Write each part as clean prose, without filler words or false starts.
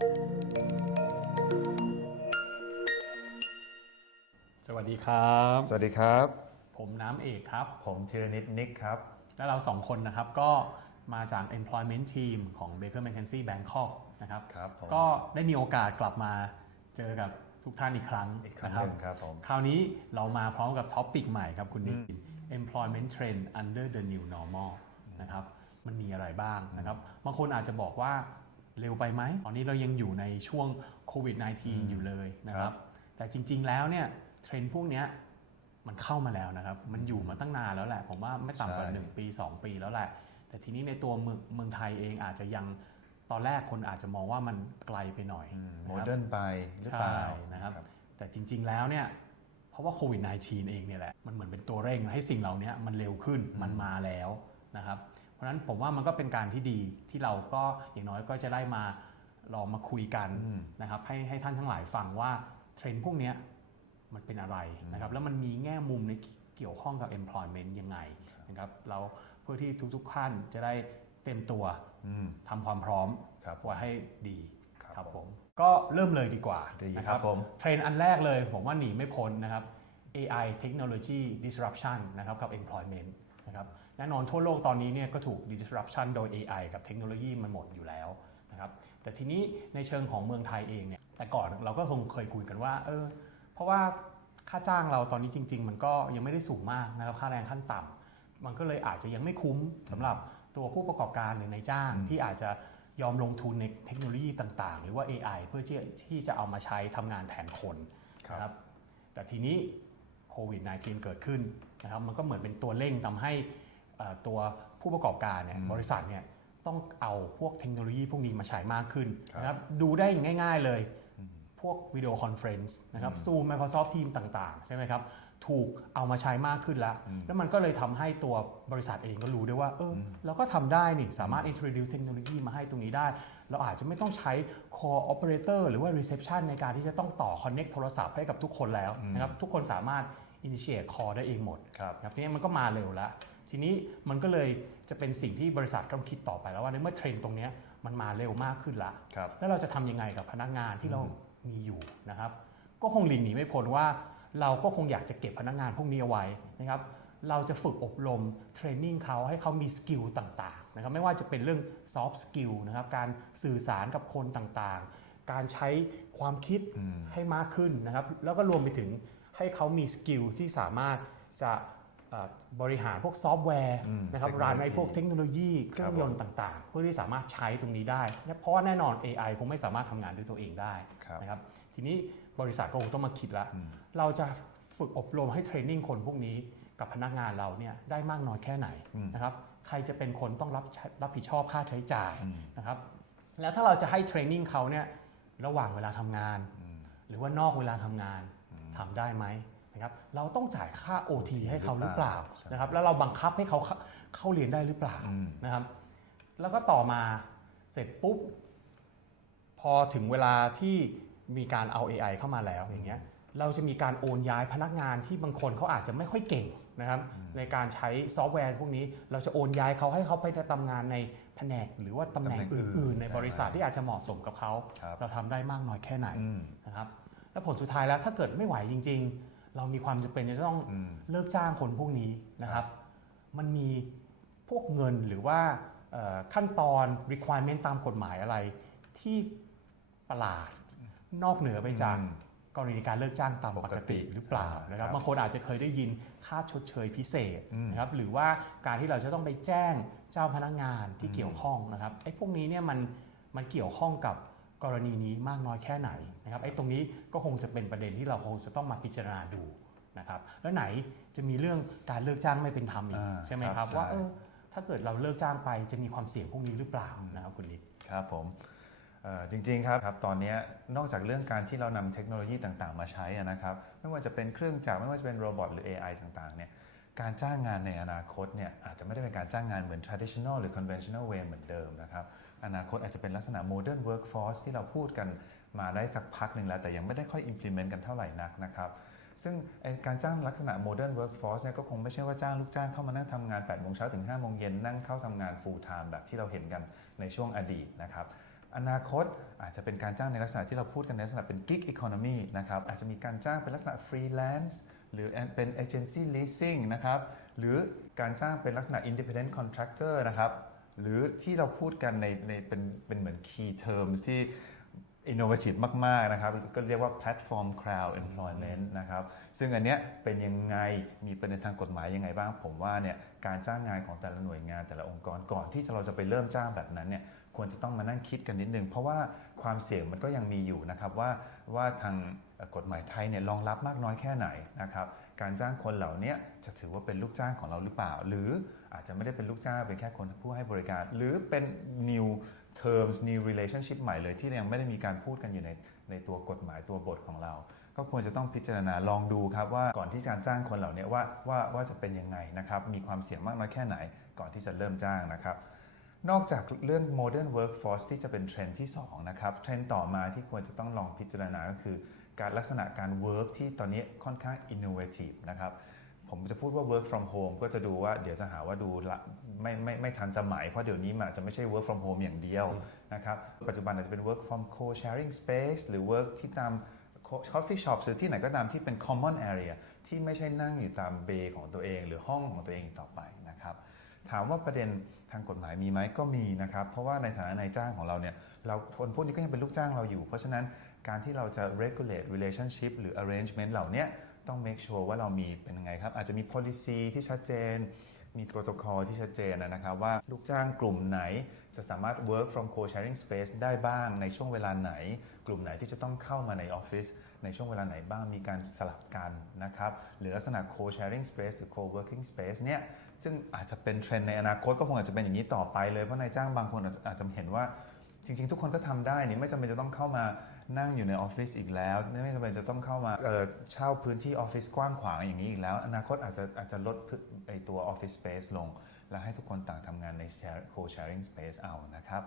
สวัสดีครับสวัสดีครับผมน้ำเอกครับผมธีรนิตนิกครับและเราสองคนนะครับก็มาจาก employment team ของ Baker McKenzie Bangkok นะครับก็ได้มีโอกาสกลับมาเจอกับทุกท่านอีกครั้งนะครับผมคราวนี้เรามาพร้อมกับท็อปปิกใหม่ครับคุณนิก employment trend under the new normal นะครับมันมีอะไรบ้างนะครับบางคนอาจจะบอกว่าเร็วไปไหมตอนนี้เรายังอยู่ในช่วงโควิด -19 อยู่เลยนะครับแต่จริงๆแล้วเนี่ยเทรนด์พวกนี้มันเข้ามาแล้วนะครับมันอยู่มาตั้งนานแล้วแหละผมว่าไม่ต่ำกว่า1 ปี 2 ปีแล้วแหละแต่ทีนี้ในตัวเมืองไทยเองอาจจะยังตอนแรกคนอาจจะมองว่ามันไกลไปหน่อยโมเดิร์นไปหรือเปล่านะครับแต่จริงๆแล้วเนี่ยเพราะว่าโควิด -19 เองเนี่ยแหละมันเหมือนเป็นตัวเร่งให้สิ่งเหล่านี้มันเร็วขึ้นมันมาแล้วนะครับเพราะฉะนั้นผมว่ามันก็เป็นการที่ดีที่เราก็อย่างน้อยก็จะได้มาลองมาคุยกันนะครับให้ท่านทั้งหลายฟังว่าเทรนด์พวกนี้มันเป็นอะไรนะครับแล้วมันมีแง่มุมในเกี่ยวข้องกับ employment ยังไงนะครับเราเพื่อที่ทุกๆท่านจะได้เต็มตัวทำความพร้อมไว้ให้ดีครับผมก็เริ่มเลยดีกว่านะครับเทรนด์อันแรกเลยผมว่าหนีไม่พ้นนะครับ AI Technology Disruption นะครับกับ employment นะครับแน่นอนทั่วโลกตอนนี้เนี่ยก็ถูก disruption โดย AI กับเทคโนโลยีมันหมดอยู่แล้วนะครับแต่ทีนี้ในเชิงของเมืองไทยเองเนี่ยแต่ก่อนเราก็คงเคยคุยกันว่าเพราะว่าค่าจ้างเราตอนนี้จริงๆมันก็ยังไม่ได้สูงมากนะครับค่าแรงขั้นต่ำมันก็เลยอาจจะยังไม่คุ้มสำหรับตัวผู้ประกอบการหรือนายจ้างที่อาจจะยอมลงทุนในเทคโนโลยีต่างๆหรือว่า AI เพื่อที่จะเอามาใช้ทำงานแทนคนนะครับแต่ทีนี้โควิด -19 เกิดขึ้นนะครับมันก็เหมือนเป็นตัวเร่งทำให้ตัวผู้ประกอบการเนี่ยบริษัทเนี่ยต้องเอาพวกเทคโนโลยีพวกนี้มาใช้มากขึ้นนะครับดูได้ง่ายๆเลยพวกวิดีโอคอนเฟรนซ์นะครับ Zoom Microsoft Teams ต่างๆใช่ไหมครับถูกเอามาใช้มากขึ้นแล้วมันก็เลยทำให้ตัวบริษัทเองก็รู้ด้วยว่าเราก็ทำได้นี่สามารถ introduce เทคโนโลยีมาให้ตรงนี้ได้เราอาจจะไม่ต้องใช้ call operator หรือว่า reception ในการที่จะต้องต่อ connect โทรศัพท์ให้กับทุกคนแล้วนะครับทุกคนสามารถ initiate call ได้เองหมดครับทีนี้มันก็มาเร็วแล้วทีนี้มันก็เลยจะเป็นสิ่งที่บริษัทต้องคิดต่อไปแล้วว่าในเมื่อเทรนด์ตรงนี้มันมาเร็วมากขึ้นแล้วเราจะทำยังไงกับพนักงานที่เรามีอยู่นะครับก็คงหลีกหนีไม่พ้นว่าเราก็คงอยากจะเก็บพนักงานพวกนี้เอาไว้นะครับเราจะฝึกอบรมเทรนนิ่งเขาให้เขามีสกิลต่างๆนะครับไม่ว่าจะเป็นเรื่องซอฟต์สกิลนะครับการสื่อสารกับคนต่างๆการใช้ความคิดให้มากขึ้นนะครับแล้วก็รวมไปถึงให้เขามีสกิลที่สามารถจะบริหารพวกซอฟต์แวร์นะครับรันในพวกเทคโนโลยีเครื่องยนต์ต่างๆเพื่อที่สามารถใช้ตรงนี้ได้เพราะว่าแน่นอน AI คงไม่สามารถทำงานด้วยตัวเองได้นะครับทีนี้บริษัทก็คงต้องมาคิดละเราจะฝึกอบรมให้เทรนนิ่งคนพวกนี้กับพนักงานเราเนี่ยได้มากน้อยแค่ไหนนะครับใครจะเป็นคนต้องรับผิดชอบค่าใช้จ่ายนะครับแล้วถ้าเราจะให้เทรนนิ่งเขาเนี่ยระหว่างเวลาทำงานหรือว่านอกเวลาทำงานทำได้ไหมนะครับเราต้องจ่ายค่า OT ให้เขาหรือเปล่านะครับแล้วเราบังคับให้เขาเข้าเรียนได้หรือเปล่านะครับแล้วก็ต่อมาเสร็จปุ๊บพอถึงเวลาที่มีการเอา AI เข้ามาแล้วอย่างเงี้ยเราจะมีการโอนย้ายพนักงานที่บางคนเขาอาจจะไม่ค่อยเก่งนะครับในการใช้ซอฟต์แวร์พวกนี้เราจะโอนย้ายเขาให้เขาไปทำงานในแผนกหรือว่าตำแหน่งอื่นๆในบริษัทที่อาจจะเหมาะสมกับเขาเราทำได้มากน้อยแค่ไหนนะครับและผลสุดท้ายแล้วถ้าเกิดไม่ไหวจริงๆเรามีความจำเป็นจะต้องเลิกจ้างคนพวกนี้นะครับมันมีพวกเงินหรือว่าขั้นตอน requirement ตามกฎหมายอะไรที่ประหลาดนอกเหนือไปจากกรณีการเลิกจ้างตามปกติหรือเปล่านะครับบางคนอาจจะเคยได้ยินค่าชดเชยพิเศษนะครับหรือว่าการที่เราจะต้องไปแจ้งเจ้าพนักงานที่เกี่ยวข้องนะครับไอ้พวกนี้เนี่ยมันเกี่ยวข้องกับกรณีนี้มากน้อยแค่ไหนนะครับไอ้ตรงนี้ก็คงจะเป็นประเด็นที่เราคงจะต้องมาพิจารณาดูนะครับแล้วไหนจะมีเรื่องการเลิกจ้างไม่เป็นธรรมอีกใช่ไหมครับว่าถ้าเกิดเราเลิกจ้างไปจะมีความเสี่ยงพวกนี้หรือเปล่านะครับคุณนิดครับผมจริงๆครับตอนนี้นอกจากเรื่องการที่เรานำเทคโนโลยีต่างๆมาใช้นะครับไม่ว่าจะเป็นเครื่องจักรไม่ว่าจะเป็นโรบอทหรือ AI ต่างๆเนี่ยการจ้างงานในอนาคตเนี่ยอาจจะไม่ได้เป็นการจ้างงานเหมือน traditional หรือ conventional way เหมือนเดิมนะครับอนาคตอาจจะเป็นลักษณะ modern workforce ที่เราพูดกันมาได้สักพักหนึ่งแล้วแต่ยังไม่ได้ค่อย implement กันเท่าไหร่นักนะครับซึ่งการจ้างลักษณะ modern workforce เนี่ยก็คงไม่ใช่ว่าจ้างลูกจ้างเข้ามานั่งทำงาน 8 โมงเช้าถึง 5 โมงเย็นนั่งเข้าทำงาน full time แบบที่เราเห็นกันในช่วงอดีตนะครับ อนาคตอาจจะเป็นการจ้างในลักษณะที่เราพูดกันในลักษณะเป็น gig economy นะครับอาจจะมีการจ้างเป็นลักษณะ freelance หรือเป็น agency leasing นะครับหรือการจ้างเป็นลักษณะ independent contractor นะครับหรือที่เราพูดกันในเป็นเหมือน key terms ที่ innovative มากๆนะครับก็เรียกว่า platform crowd employment นะครับซึ่งอันเนี้ยเป็นยังไงมีประเด็นทางกฎหมายยังไงบ้างผมว่าเนี่ยการจ้างงานของแต่ละหน่วยงานแต่ละองค์กรก่อนที่เราจะไปเริ่มจ้างแบบนั้นเนี่ยควรจะต้องมานั่งคิดกันนิดนึงเพราะว่าความเสี่ยงมันก็ยังมีอยู่นะครับว่าทางกฎหมายไทยเนี่ยรองรับมากน้อยแค่ไหนนะครับการจ้างคนเหล่านี้จะถือว่าเป็นลูกจ้างของเราหรือเปล่าหรืออาจจะไม่ได้เป็นลูกจ้างเป็นแค่คนผู้ให้บริการหรือเป็น new terms new relationship ใหม่เลยที่ยังไม่ได้มีการพูดกันอยู่ในตัวกฎหมายตัวบทของเราก็ควรจะต้องพิจารณาลองดูครับว่าก่อนที่การจ้างคนเหล่านี้ว่าจะเป็นยังไงนะครับมีความเสี่ยงมากน้อยแค่ไหนก่อนที่จะเริ่มจ้างนะครับนอกจากเรื่อง modern workforce ที่จะเป็นเทรนด์ที่2นะครับเทรนด์ต่อมาที่ควรจะต้องลองพิจารณาก็คือการลักษณะการ work ที่ตอนนี้ค่อนข้าง innovative นะครับผมจะพูดว่า work from home ก็จะดูว่าเดี๋ยวจะหาว่าดูไม่ทันสมัยเพราะเดี๋ยวนี้มันอาจจะไม่ใช่ work from home อย่างเดียวนะครับปัจจุบันอาจจะเป็น work from co-sharing space หรือ work ที่ตาม coffee shop หรือที่ไหนก็ตามที่เป็น common area ที่ไม่ใช่นั่งอยู่ตามเบย์ของตัวเองหรือห้องของตัวเองต่อไปนะครับถามว่าประเด็นทางกฎหมายมีไหมก็มีนะครับเพราะว่าในฐานะนายจ้างของเราเนี่ยเราคนพวกนี้ก็ยังเป็นลูกจ้างเราอยู่เพราะฉะนั้นการที่เราจะ regulate relationship หรือ arrangement เหล่านี้ต้อง make sure ว่าเรามีเป็นยังไงครับอาจจะมี policy ที่ชัดเจนมีโปรโตคอลที่ชัดเจนนะครับว่าลูกจ้างกลุ่มไหนจะสามารถ work from co-sharing space ได้บ้างในช่วงเวลาไหนกลุ่มไหนที่จะต้องเข้ามาในออฟฟิศในช่วงเวลาไหนบ้างมีการสลับกันนะครับหรือลักษณะ co-sharing space หรือ co-working space เนี่ยซึ่งอาจจะเป็นเทรนด์ในอนาคตก็คงอาจจะเป็นอย่างนี้ต่อไปเลยเพราะนายจ้างบางคนอาจจะเห็นว่าจริงๆทุกคนก็ทำได้นี่ไม่จำเป็นจะต้องเข้ามานั่งอยู่ในออฟฟิศอีกแล้วไม่จำเป็นจะต้องเข้ามาเช่าพื้นที่ออฟฟิศกว้างขวางอย่างนี้อีกแล้วอนาคตอาจจะลดตัวออฟฟิศสเปซลงและให้ทุกคนต่างทำงานใน co-sharing space เอานะครับ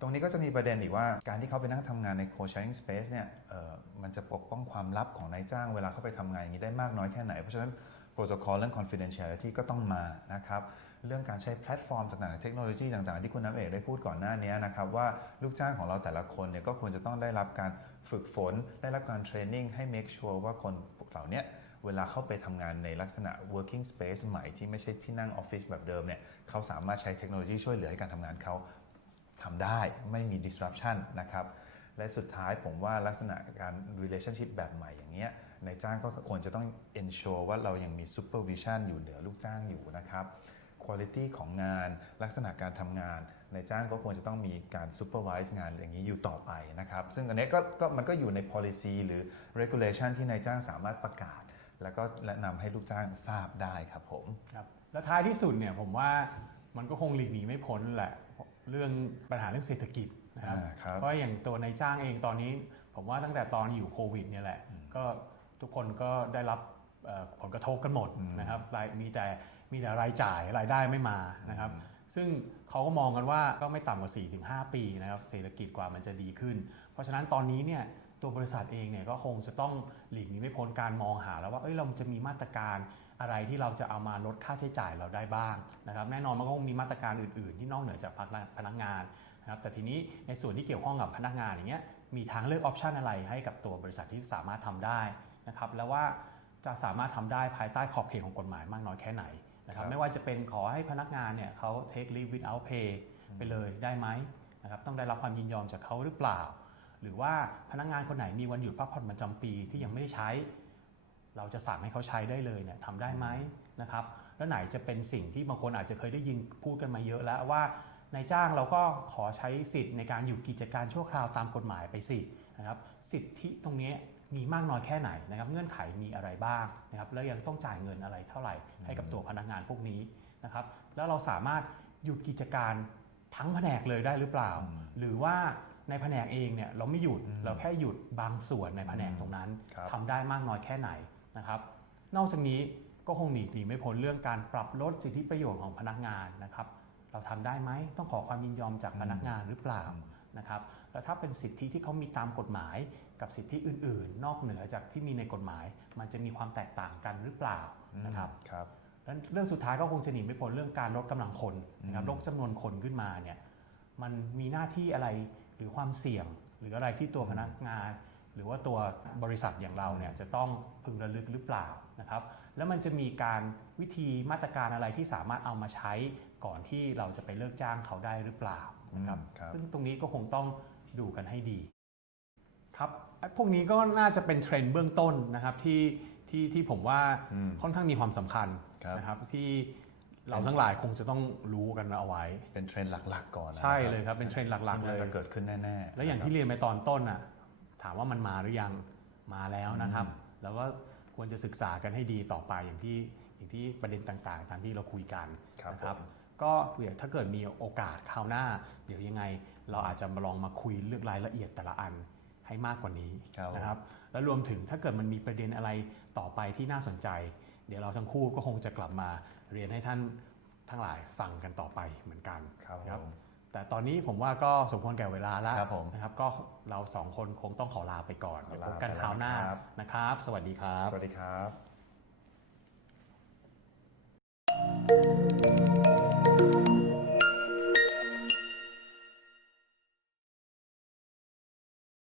ตรงนี้ก็จะมีประเด็นอีกว่าการที่เขาไปนั่งทำงานใน co-sharing space เนี่ยมันจะปกป้องความลับของนายจ้างเวลาเขาไปทำงานอย่างนี้ได้มากน้อยแค่ไหนเพราะฉะนั้นโปรโตคอลเรื่อง confidentiality ก็ต้องมานะครับเรื่องการใช้แพลตฟอร์มต่างๆเทคโนโลยีต่างๆที่คุณน้ำเอกได้พูดก่อนหน้านี้นะครับว่าลูกจ้างของเราแต่ละคนเนี่ยก็ควรจะต้องได้รับการฝึกฝนได้รับการเทรนนิ่งให้ make sure ว่าคนเหล่านี้เวลาเข้าไปทำงานในลักษณะ working space ใหม่ที่ไม่ใช่ที่นั่งออฟฟิศแบบเดิมเนี่ยเขาสามารถใช้เทคโนโลยีช่วยเหลือให้การทำงานเขาทำได้ไม่มี disruption นะครับและสุดท้ายผมว่าลักษณะการ relationship แบบใหม่อย่างเงี้ยนายจ้างก็ควรจะต้อง ensure ว่าเรายังมี supervision อยู่เหนือลูกจ้างอยู่นะครับ quality ของงานลักษณะการทำงานนายจ้างก็ควรจะต้องมีการ supervise งานอย่างนี้อยู่ต่อไปนะครับซึ่งอันนี้ก็มันก็อยู่ใน policy หรือ regulation ที่นายจ้างสามารถประกาศแล้วก็แนะนำให้ลูกจ้างทราบได้ครับผมครับแล้วท้ายที่สุดเนี่ยผมว่ามันก็คงหลีกหนีไม่พ้นแหละเรื่องปัญหาเรื่องเศรษฐกิจนะครับเพราะอย่างตัวนายจ้างเองตอนนี้ผมว่าตั้งแต่ตอนอยู่โควิดเนี่ยแหละก็ทุกคนก็ได้รับผลกระทบกันหมดนะครับมีแต่รายจ่ายรายได้ไม่มานะครับซึ่งเขาก็มองกันว่าก็ไม่ต่ำกว่า 4-5 ปีนะครับเศรษฐกิจกว่ามันจะดีขึ้นเพราะฉะนั้นตอนนี้เนี่ยตัวบริษัทเองเนี่ยก็คงจะต้องหลีกหนีไม่พ้นการมองหาแล้วว่าเราจะมีมาตรการอะไรที่เราจะเอามาลดค่าใช้จ่ายเราได้บ้างนะครับแน่นอนมันก็คงมีมาตรการอื่นๆที่นอกเหนือจากพนักงานนะครับแต่ทีนี้ในส่วนที่เกี่ยวข้องกับพนักงานอย่างเงี้ยมีทางเลือกออปชันอะไรให้กับตัวบริษัทที่สามารถทำได้นะครับแล้วว่าจะสามารถทำได้ภายใต้ขอบเขตของกฎหมายมากน้อยแค่ไหนนะครับไม่ว่าจะเป็นขอให้พนักงานเนี่ยเขา take leave without pay ไปเลยได้ไหมนะครับต้องได้รับความยินยอมจากเขาหรือเปล่าหรือว่าพนักงานคนไหนมีวันหยุดพักผ่อนประจำปีที่ยังไม่ได้ใช้เราจะสั่งให้เขาใช้ได้เลยเนี่ยทำได้ไหมนะครับแล้วไหนจะเป็นสิ่งที่บางคนอาจจะเคยได้ยินพูดกันมาเยอะแล้วว่านายจ้างเราก็ขอใช้สิทธิ์ในการหยุดกิจการชั่วคราวตามกฎหมายไปสินะครับสิทธิตรงนี้มีมากน้อยแค่ไหนนะครับเงื่อนไขมีอะไรบ้างนะครับแล้วยังต้องจ่ายเงินอะไรเท่าไหร่ให้กับตัวพนักงานพวกนี้นะครับแล้วเราสามารถหยุดกิจการทั้งแผนกเลยได้หรือเปล่าหรือว่าในแผนกเองเนี่ยเราไม่หยุดเราแค่หยุดบางส่วนในแผนกตรงนั้นทำได้มากน้อยแค่ไหนนะครับนอกจากนี้ก็คงหนีไม่พ้นเรื่องการปรับลดสิทธิประโยชน์ของพนักงานนะครับเราทำได้ไหมต้องขอความยินยอมจากพนักงานหรือเปล่านะครับแล้วถ้าเป็นสิทธิที่เขามีตามกฎหมายกับสิทธิอื่นๆนอกเหนือจากที่มีในกฎหมายมันจะมีความแตกต่างกันหรือเปล่านะครับแล้วเรื่องสุดท้ายก็คงจะหนีไม่พ้นเรื่องการลดกำลังคนนะครับลดจำนวนคนขึ้นมาเนี่ยมันมีหน้าที่อะไร หรือความเสี่ยงหรืออะไรที่ตัวพนักงาน หรือว่าตัวบริษัทอย่างเราเนี่ยจะต้องพึงระลึกหรือเปล่านะครับแล้วมันจะมีการวิธีมาตรการอะไรที่สามารถเอามาใช้ก่อนที่เราจะไปเลิกจ้างเขาได้หรือเปล่านะครับซึ่งตรงนี้ก็คงต้องดูกันให้ดีครับพวกนี้ก็น่าจะเป็นเทรนด์เบื้องต้นนะครับที่ผมว่าค่อนข้างมีความสำคัญนะครับที่เราทั้งหลายคงจะต้องรู้กันเอาไว้เป็นเทรนด์หลักๆก่อนใช่เลยครับเป็นเทรนด์หลักๆเลยจะเกิดขึ้นแน่ๆแล้วอย่างที่เรียนไปตอนต้นน่ะถามว่ามันมาหรือยังมาแล้วนะครับแล้วก็ควรจะศึกษากันให้ดีต่อไปอย่างที่ประเด็นต่างๆตามที่เราคุยกันนะครับก็ถ้าเกิดมีโอกาสคราวหน้าเดี๋ยวยังไงเราอาจจะมาลองมาคุยเรื่องรายละเอียดแต่ละอันให้มากกว่านี้นะครับแล้วรวมถึงถ้าเกิดมันมีประเด็นอะไรต่อไปที่น่าสนใจ เดี๋ยวเราทั้งคู่ก็คงจะกลับมาเรียนให้ท่านทั้งหลายฟังกันต่อไปเหมือนกันครับแต่ตอนนี้ผมว่าก็สมควรแก่เวลาแล้วนะครับก็เราสองคนคงต้องขอลาไปก่อนเดี๋ยวพบกันคราวหน้านะครับสวัสดีครับสวัสดีครับ